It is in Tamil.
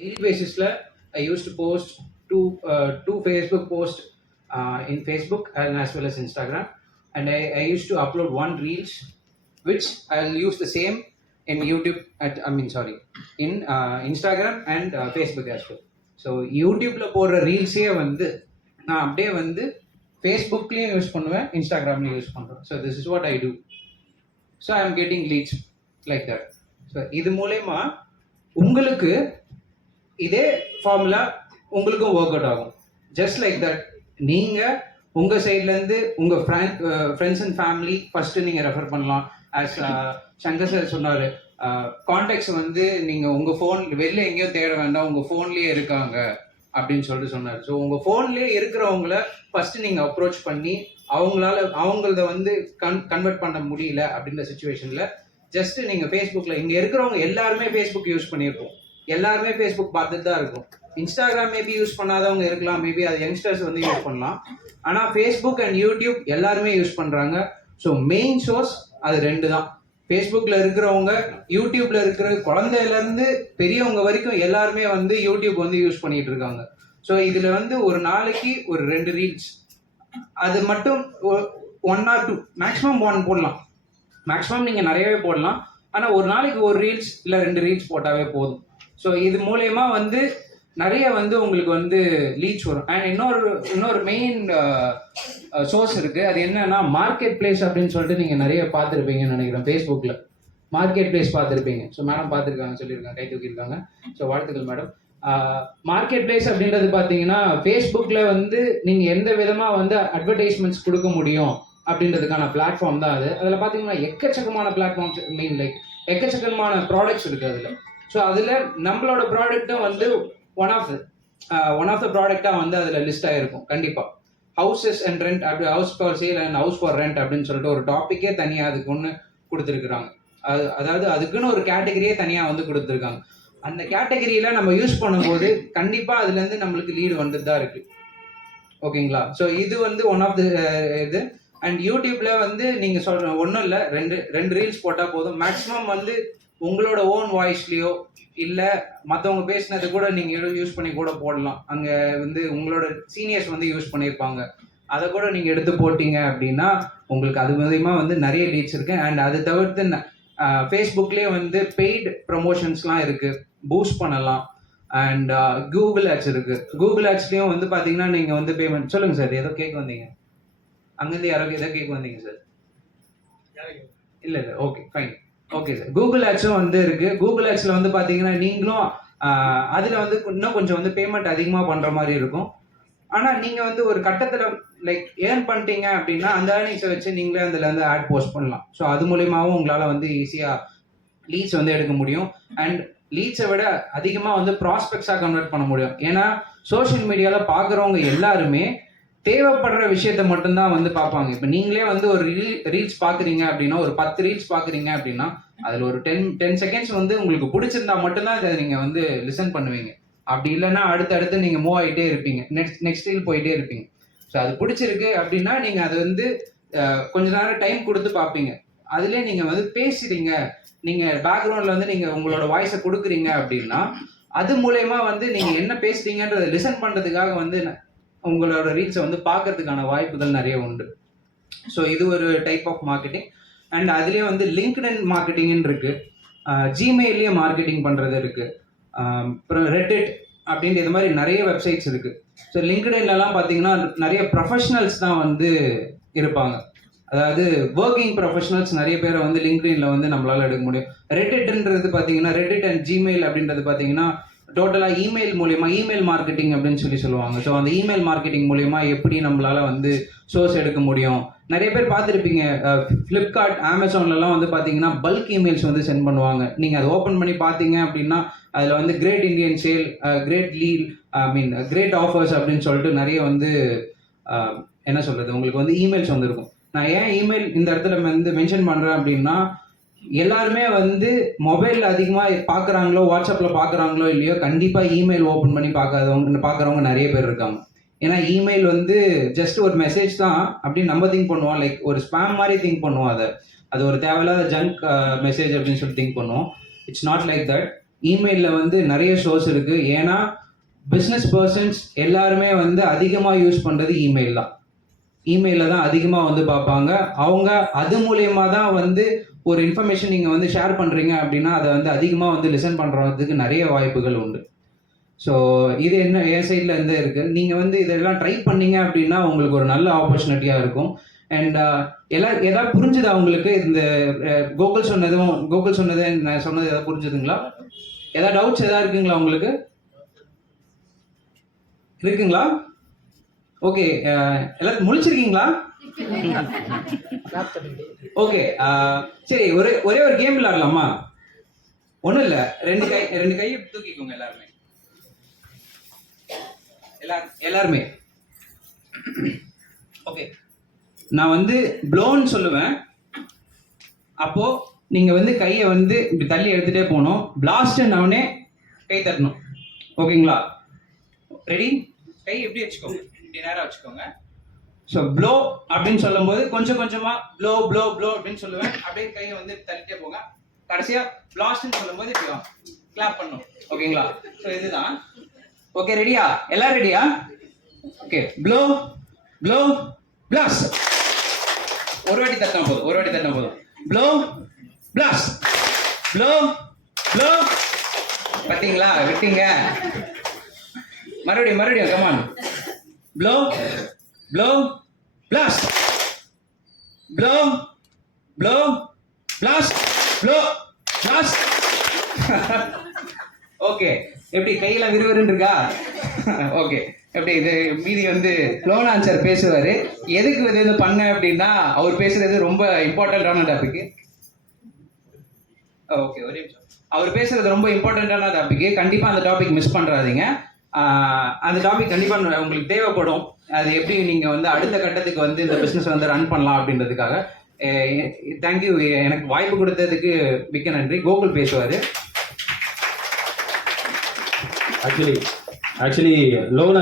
daily basis I used to post two Facebook posts in Facebook and as well as Instagram, and I used to upload one reels, which I'll use the same in YouTube. In Instagram and Facebook as well. So YouTubeல போடுற ரீல்ஸே வந்து நான் அப்படியே வந்து ஃபேஸ்புக்லேயும் யூஸ் பண்ணுவேன், இன்ஸ்டாகிராம்லேயும் யூஸ் பண்ணுறேன். So this is what I do. So I am getting leads like that. So இது மூலயமா உங்களுக்கு இதே ஃபார்முலா உங்களுக்கும் ஒர்க் அவுட் ஆகும். Just like that. நீங்கள் உங்கள் சைட்லேருந்து உங்கள் ஃப்ரெண்ட்ஸ் அண்ட் ஃபேமிலி ஃபஸ்ட்டு நீங்கள் ரெஃபர் பண்ணலாம். ஆஸ் சங்கர் சார் சொன்னார், கான்டாக்ட்ஸ் வந்து நீங்கள் உங்கள் ஃபோன் வெளில எங்கேயோ தேட வேண்டாம், உங்கள் ஃபோன்லேயே இருக்காங்க அப்படின்னு சொல்லிட்டு சொன்னார். ஸோ உங்கள் ஃபோன்லேயே இருக்கிறவங்கள ஃபஸ்ட்டு நீங்கள் அப்ரோச் பண்ணி அவங்களத வந்து கன்வெர்ட் பண்ண முடியல அப்படின்ற சுச்சுவேஷனில் ஜஸ்ட்டு நீங்கள் ஃபேஸ்புக்கில் இங்கே இருக்கிறவங்க எல்லாருமே ஃபேஸ்புக் யூஸ் பண்ணியிருப்போம், எல்லாருமே ஃபேஸ்புக் பார்த்துட்டு தான் இருக்கும். இன்ஸ்டாகிராம் மேபி யூஸ் பண்ணாதவங்க இருக்கலாம், மேபி அது யங்ஸ்டர்ஸ் வந்து யூஸ் பண்ணலாம். ஆனால் ஃபேஸ்புக் அண்ட் யூடியூப் எல்லாருமே யூஸ் பண்ணுறாங்க. ஸோ மெயின் சோர்ஸ் அது ரெண்டு தான். ஃபேஸ்புக்கில் இருக்கிறவங்க, யூடியூப்ல இருக்கிற குழந்தையிலேருந்து பெரியவங்க வரைக்கும் எல்லாருமே வந்து யூடியூப் வந்து யூஸ் பண்ணிட்டு இருக்காங்க. ஸோ இதில் வந்து ஒரு நாளைக்கு ஒரு 2 ரீல்ஸ், அது மட்டும் 1 or 2 மேக்ஸிமம் 1 போடலாம். மேக்ஸிமம் நீங்கள் நிறையவே போடலாம். ஆனால் ஒரு நாளைக்கு ஒரு ரீல்ஸ் இல்லை 2 ரீல்ஸ் போட்டாவே போதும். ஸோ இது மூலயமா வந்து நிறைய வந்து உங்களுக்கு வந்து லீட்ஸ் வரும். அண்ட் இன்னொரு மெயின் சோர்ஸ் இருக்குது. அது என்னன்னா மார்க்கெட் பிளேஸ் அப்படின்னு சொல்லிட்டு நீங்கள் நிறைய பார்த்துருப்பீங்கன்னு நினைக்கிறேன். ஃபேஸ்புக்கில் மார்க்கெட் பிளேஸ் பார்த்துருப்பீங்க. ஸோ மேடம் பார்த்துருக்காங்க, சொல்லியிருக்காங்க, கை தூக்கியிருக்காங்க. ஸோ வாழ்த்துக்கள் மேடம். மார்க்கெட் பிளேஸ் அப்படின்றது பார்த்தீங்கன்னா ஃபேஸ்புக்கில் வந்து நீங்கள் எந்த விதமாக வந்து அட்வர்டைஸ்மெண்ட்ஸ் கொடுக்க முடியும் அப்படின்றதுக்கான பிளாட்ஃபார்ம் தான் அது. அதில் பார்த்தீங்கன்னா எக்கச்சக்கமான பிளாட்ஃபார்ம்ஸ், எக்கச்சக்கமான ப்ராடக்ட்ஸ் இருக்குது அதில். ஸோ அதில் நம்மளோட ப்ராடக்ட்டும் வந்து ஒன் ஆஃப் த ப்ராடக்டாக வந்து அதில் லிஸ்ட் ஆகிருக்கும். கண்டிப்பாக ஹவுசஸ் அண்ட் ரெண்ட், அப்படி house for sale and house for rent அப்படின்னு சொல்லிட்டு ஒரு டாப்பிக்கே தனியாக அதுக்கு ஒன்று கொடுத்துருக்குறாங்க. அதாவது அதுக்குன்னு ஒரு கேட்டகரியே தனியாக வந்து கொடுத்துருக்காங்க. அந்த கேட்டகரியில் நம்ம யூஸ் பண்ணும்போது கண்டிப்பாக அதுலேருந்து நம்மளுக்கு லீடு வந்துட்டு தான் இருக்குது. ஓகேங்களா? ஸோ இது வந்து ஒன் ஆஃப் த இது. அண்ட் யூடியூப்ல வந்து நீங்கள் சொல்கிற ஒன்றும் இல்லை, ரெண்டு ரீல்ஸ் போட்டால் போதும். மேக்ஸிமம் வந்து உங்களோட ஓன் வாய்ஸ்லேயோ இல்லை மற்றவங்க பேசினது கூட நீங்கள் யூஸ் பண்ணி கூட போடலாம். அங்கே வந்து உங்களோட சீனியர்ஸ் வந்து யூஸ் பண்ணியிருப்பாங்க, அதை கூட நீங்கள் எடுத்து போட்டிங்க அப்படின்னா உங்களுக்கு அது மூலமாக வந்து நிறைய லீட்ஸ் இருக்குது. அண்ட் அது தவிர்த்து ஃபேஸ்புக்லேயே வந்து பெய்டு ப்ரமோஷன்ஸ்லாம் இருக்குது, பூஸ்ட் பண்ணலாம். அண்ட் கூகுள் ஆட்ஸ் இருக்குது. கூகுள் ஆட்ஸ்லேயும் வந்து பார்த்தீங்கன்னா நீங்கள் வந்து பேமெண்ட் சொல்லுங்கள் சார். ஏதோ கேட்க வந்தீங்க, அங்கேருந்து யாரோ ஏதோ கேட்க வந்தீங்க சார். இல்லை okay fine. Okay sir. Google ஆட்ஸும் வந்து இருக்குது. கூகுள் ஆட்ஸில் வந்து பார்த்தீங்கன்னா நீங்களும் அதில் வந்து இன்னும் கொஞ்சம் வந்து பேமெண்ட் அதிகமாக பண்ணுற மாதிரி இருக்கும். ஆனால் நீங்கள் வந்து ஒரு கட்டத்தில் லைக் ஏர்ன் பண்ணிட்டீங்க அப்படின்னா அந்த ஏர்னிங்ஸை வச்சு நீங்களே அதில் வந்து ஆட் போஸ்ட் பண்ணலாம். ஸோ அது மூலியமாகவும் உங்களால் வந்து ஈஸியாக லீட்ஸ் வந்து எடுக்க முடியும். அண்ட் லீட்ஸை விட அதிகமாக வந்து ப்ராஸ்பெக்ட்ஸாக கன்வெர்ட் பண்ண முடியும். ஏன்னா சோஷியல் மீடியாவில் பார்க்குறவங்க எல்லாருமே தேவைப்படுற விஷயத்த மட்டும்தான் வந்து பார்ப்பாங்க. இப்போ நீங்களே வந்து ஒரு ரீல்ஸ் பார்க்குறீங்க அப்படின்னா, ஒரு 10 ரீல்ஸ் பார்க்குறீங்க அப்படின்னா அதில் ஒரு 10 செகண்ட்ஸ் வந்து உங்களுக்கு பிடிச்சிருந்தா மட்டும்தான் இதை நீங்கள் வந்து லிசன் பண்ணுவீங்க. அப்படி இல்லைன்னா அடுத்தடுத்து நீங்கள் மூவ் ஆகிட்டே இருப்பீங்க, நெக்ஸ்ட் ரீல் போயிட்டே இருப்பீங்க. ஸோ அது பிடிச்சிருக்கு அப்படின்னா நீங்கள் அதை வந்து கொஞ்ச நேரம் டைம் கொடுத்து பார்ப்பீங்க. அதுலேயே நீங்கள் வந்து பேசுறீங்க, நீங்கள் பேக்ரவுண்டில் வந்து நீங்கள் உங்களோட வாய்ஸை கொடுக்குறீங்க அப்படின்னா அது மூலயமா வந்து நீங்கள் என்ன பேசுறீங்கன்றதை லிசன் பண்ணுறதுக்காக வந்து உங்களோட ரீல்ஸை வந்து பார்க்கறதுக்கான வாய்ப்புகள் நிறைய உண்டு. ஸோ இது ஒரு டைப் ஆஃப் மார்க்கெட்டிங். அண்ட் அதுலேயே வந்து லிங்க்டின் மார்க்கெட்டிங்னு இருக்குது, ஜிமெயிலே மார்க்கெட்டிங் பண்ணுறது இருக்குது, அப்புறம் ரெட்டிட் அப்படின்ட்டு இது மாதிரி நிறைய வெப்சைட்ஸ் இருக்குது. ஸோ லிங்க்டின்லாம் பார்த்தீங்கன்னா நிறைய ப்ரொஃபஷனல்ஸ் தான் வந்து இருப்பாங்க. அதாவது ஒர்க்கிங் ப்ரொஃபஷனல்ஸ் நிறைய பேரை வந்து லிங்க்டின்ல வந்து நம்மளால் எடுக்க முடியும். ரெட்டிட்ன்றது பார்த்தீங்கன்னா ரெட்டிட் அண்ட் ஜிமெயில் அப்படின்றது பார்த்தீங்கன்னா டோட்டலாக இமெயில் மூலியமாக இமெயில் மார்க்கெட்டிங் அப்படின்னு சொல்லுவாங்க. ஸோ அந்த இமெயில் மார்க்கெட்டிங் மூலியமா எப்படி நம்மளால வந்து சோர்ஸ் எடுக்க முடியும். நிறைய பேர் பார்த்துருப்பீங்க, ஃப்ளிப்கார்ட், அமேசான்லலாம் வந்து பார்த்தீங்கன்னா பல்க் இமெயில்ஸ் வந்து சென்ட் பண்ணுவாங்க. நீங்கள் அதை ஓப்பன் பண்ணி பார்த்தீங்க அப்படின்னா அதில் வந்து great Indian sale, great deal, great offers அப்படின்னு சொல்லிட்டு நிறைய வந்து என்ன சொல்கிறது உங்களுக்கு வந்து இமெயில்ஸ் வந்துருக்கும். நான் ஏன் இமெயில் இந்த இடத்துல வந்து மென்ஷன் பண்ணுறேன் அப்படின்னா, எல்லாருமே வந்து மொபைலில் அதிகமாக பார்க்குறாங்களோ வாட்ஸ்அப்பில் பார்க்குறாங்களோ இல்லையோ, கண்டிப்பாக இமெயில் ஓப்பன் பண்ணி பார்க்குறவங்க நிறைய பேர் இருக்காங்க. ஏன்னா இமெயில் வந்து ஜஸ்ட் ஒரு மெசேஜ் தான் அப்படின்னு நம்ம திங்க் பண்ணுவோம். லைக் ஒரு ஸ்பேம் மாதிரி திங்க் பண்ணுவோம். அது ஒரு தேவையில்லாத ஜங்க் மெசேஜ் அப்படின்னு சொல்லி திங்க் பண்ணுவோம். It's not like that. இமெயிலில் வந்து நிறைய சோர்ஸ் இருக்குது. ஏன்னா பிஸ்னஸ் பர்சன்ஸ் எல்லாருமே வந்து அதிகமாக யூஸ் பண்ணுறது இமெயில் தான். இமெயிலில் தான் அதிகமாக வந்து பார்ப்பாங்க. அவங்க அது மூலயமா தான் வந்து ஒரு இன்ஃபர்மேஷன் நீங்கள் வந்து ஷேர் பண்ணுறீங்க அப்படின்னா அதை வந்து அதிகமாக வந்து லிசன் பண்ணுறதுக்கு நிறைய வாய்ப்புகள் உண்டு. ஸோ இது என்ன என் சைடில் இருந்து இருக்குது. நீங்கள் வந்து இதெல்லாம் ட்ரை பண்ணீங்க அப்படின்னா உங்களுக்கு ஒரு நல்ல ஆப்பர்ச்சுனிட்டியாக இருக்கும். அண்ட் எதாவது புரிஞ்சுதா உங்களுக்கு? இந்த கூகுள் சொன்னது நான் சொன்னது எதாவது புரிஞ்சுதுங்களா? ஏதாவது டவுட்ஸ் எதாவது இருக்குங்களா உங்களுக்கு? இருக்குங்களா? ஓகே, எல்லாரும் முடிச்சிருக்கீங்களா? ஓகே, சரி, ஒரே ஒரு கேம் விளையாடலாமா? ஒன்றும் இல்லை, ரெண்டு கையை தூக்கிக்கோங்க எல்லாருமே. ஓகே, நான் வந்து ப்ளோன்னு சொல்லுவேன். அப்போ நீங்க வந்து கையை வந்து இப்படி தள்ளி எடுத்துட்டே போகணும். பிளாஸ்ட்னே கை தட்டணும். ஓகேங்களா? ரெடி? கை எப்படி வச்சுக்கோங்க, இப்படி நேரம் வச்சுக்கோங்க. ஸோ ப்ளோ அப்படின்னு சொல்லும்போது கொஞ்சம் கொஞ்சமா ப்ளோ ப்ளோ ப்ளோ அப்படின்னு சொல்லுவேன். அப்படியே கையை வந்து தள்ளிட்டே போங்க. கடைசியா பிளாஸ்ட்னு சொல்லும்போது இப்படி கிளாப் பண்ணும். ஓகேங்களா? ஸோ இதுதான். ஓகே, ரெடியா? எல்லாரும் ரெடியா? Okay, blow blow blast. ஒரு வாட்டி தட்டினா போதும். Blow blast, blow blow. பார்த்தீங்களா? விட்டீங்க. மறுபடியும் come on. Blow blow blast, blow blow blast, blow blast. Okay, எப்படி கையில விறுவிறுன்னு இருக்கா? ஓகே, எப்படி இது மீதி வந்து லோன் ஆன்சர் பேசுவாரு. எதுக்கு இது பண்ண அப்படின்னா அவர் பேசுறது ரொம்ப இம்பார்ட்டன்டான டாபிக். ஓகே, ஒரே நிமிஷம். அவர் பேசுறது ரொம்ப இம்பார்ட்டன்டான டாபிக். கண்டிப்பா அந்த டாபிக் மிஸ் பண்றாதீங்க. அந்த டாபிக் கண்டிப்பா உங்களுக்கு தேவைப்படும். அது எப்படி நீங்க வந்து அடுத்த கட்டத்துக்கு வந்து இந்த பிசினஸ் வந்து ரன் பண்ணலாம் அப்படின்றதுக்காக. தேங்க்யூ, எனக்கு வாய்ப்பு கொடுத்ததுக்கு மிக்க நன்றி. கோகுல் பேசுவாரு. Actually loan